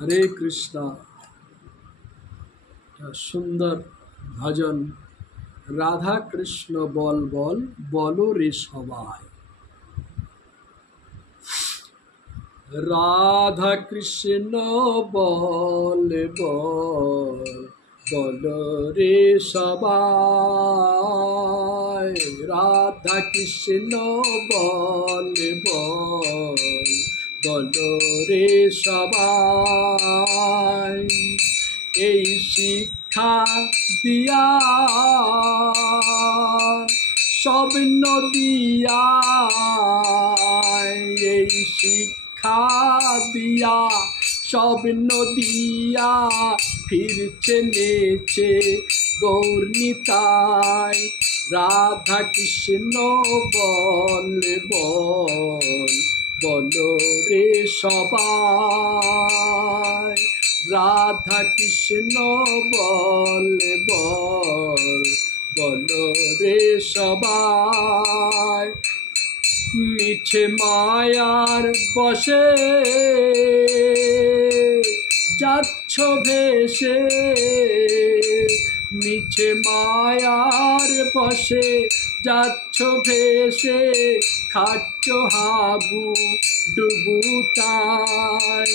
हरे कृष्णा। सुंदर भजन। राधा कृष्ण बल बल बोलो रे सबाई। राधा कृष्ण बल बल बोलो रे सबाई। राधा कृष्ण बल बल बोलो रे सबाई। এই শিক্ষা দিয়া সব নদিয়া, এই শিক্ষা দিয়া সব নদিয়া ফিরছে নেচে গৌর নিতাই। রাধা কৃষ্ণ বল বল বলো রে সবাই। রাধা কৃষ্ণ বল বল বলো রে সবাই। মিছে মায়ার বসে যাচ্ছ ভেসে, মিছে মায়ার বসে যাচ্ছ ভেসে, খাচ্ছ হাবু ডুবু তাই।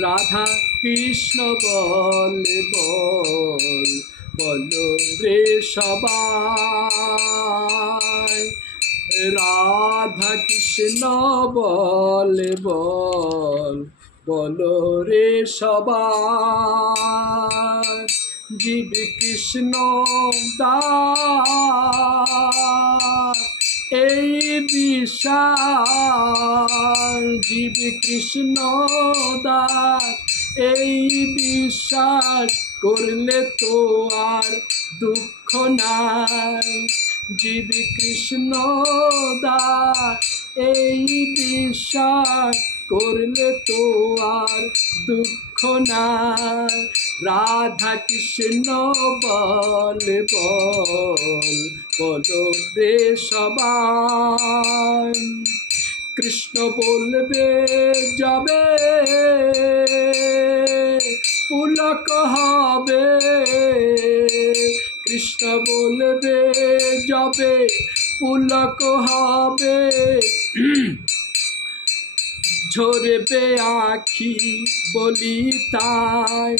রাধা কৃষ্ণ বল বল বলো রে সবাই। রাধা কৃষ্ণ বল বল বলো রে সবাই। জীব কৃষ্ণ দাস এই বিশ্বাস, জীব কৃষ্ণ দাস এই বিশ্বাস করলে তো আর দুঃখ নাই। জীব কৃষ্ণ দাস এই বিশ্বাস করলে তো আর দুঃখ নাই। রাধা কৃষ্ণ বল বল বলো রে সবাই। কৃষ্ণ বলবে যাবে পুলক হবে, কৃষ্ণ বলবে যাবে পুলক হবে। ঝরবে আখি বলি তাই,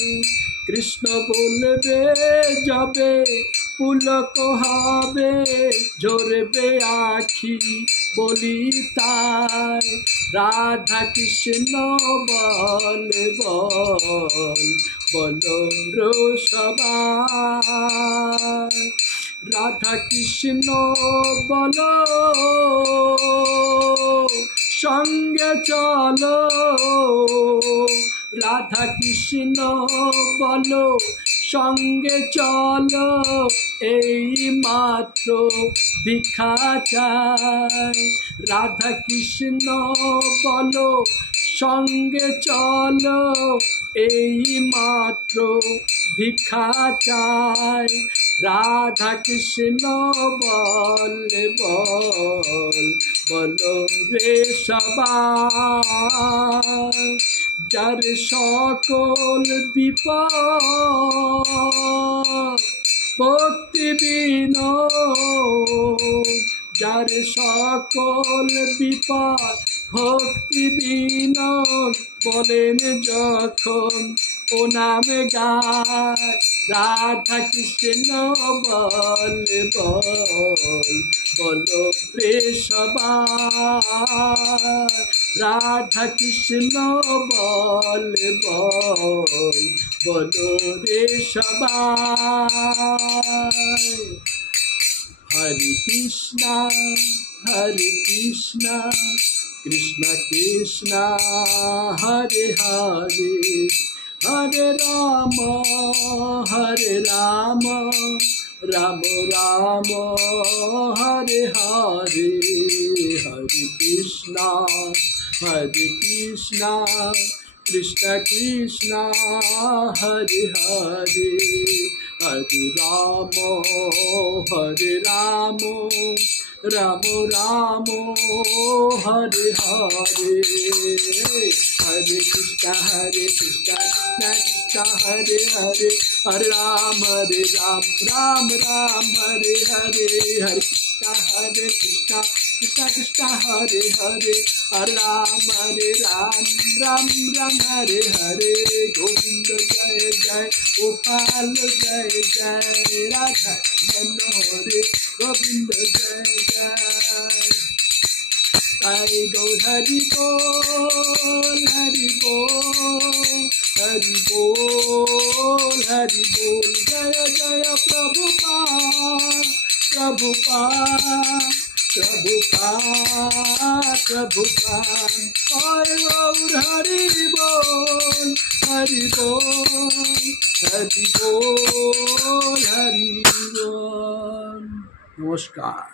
কৃষ্ণ বলবে যাবে পুলক হবে। ঝরবে আখি বলি তাই। রাধা কৃষ্ণ বল বল বলো রে সবাই। রাধা কৃষ্ণ বলো সঙ্গে চলো, রাধা কৃষ্ণ বলো সঙ্গে চলো। এই মাত্র ভিক্ষা চাই। রাধা কৃষ্ণ বলো সঙ্গে চলো, এই মাত্র ভিক্ষা চাই। রাধা কৃষ্ণ বল বল বলো রে সবাই। যার সকল বিপদ ভক্তি বিনোদ, যার সকল বিপদ ভক্তি বিনোদ বলেন যখন ও নামে গায়। রাধা কৃষ্ণ বল বল বলো রে সবাই। রাধা কৃষ্ণ বল বল বলো রে সবাই। হরে কৃষ্ণ কৃষ্ণ কৃষ্ণ হরে হরে, হরে রাম রাম রাম হরে হরে। হরে কৃষ্ণ কৃষ্ণ কৃষ্ণ হরে হরে, হরে রাম राम राम हरे हरे, हरे कृष्णा कृष्णा कृष्णा हरे हरे, हरे राम राम राम हरे हरे, हरे कृष्णा कृष्णा कृष्णा हरे हरे, हरे राम राम राम हरे हरे। गोविंद जय जय गोपाल जय जय, राधा मनोहरे गोविंद जय जय। हरि बोल हरि बोल हरि बोल हरि बोल हरि बोल, जय जय प्रभुपाद प्रभुपाद प्रभुपाद प्रभुपाद, और हरि बोल हरि बोल हरि बोल हरि बोल। नमस्कार।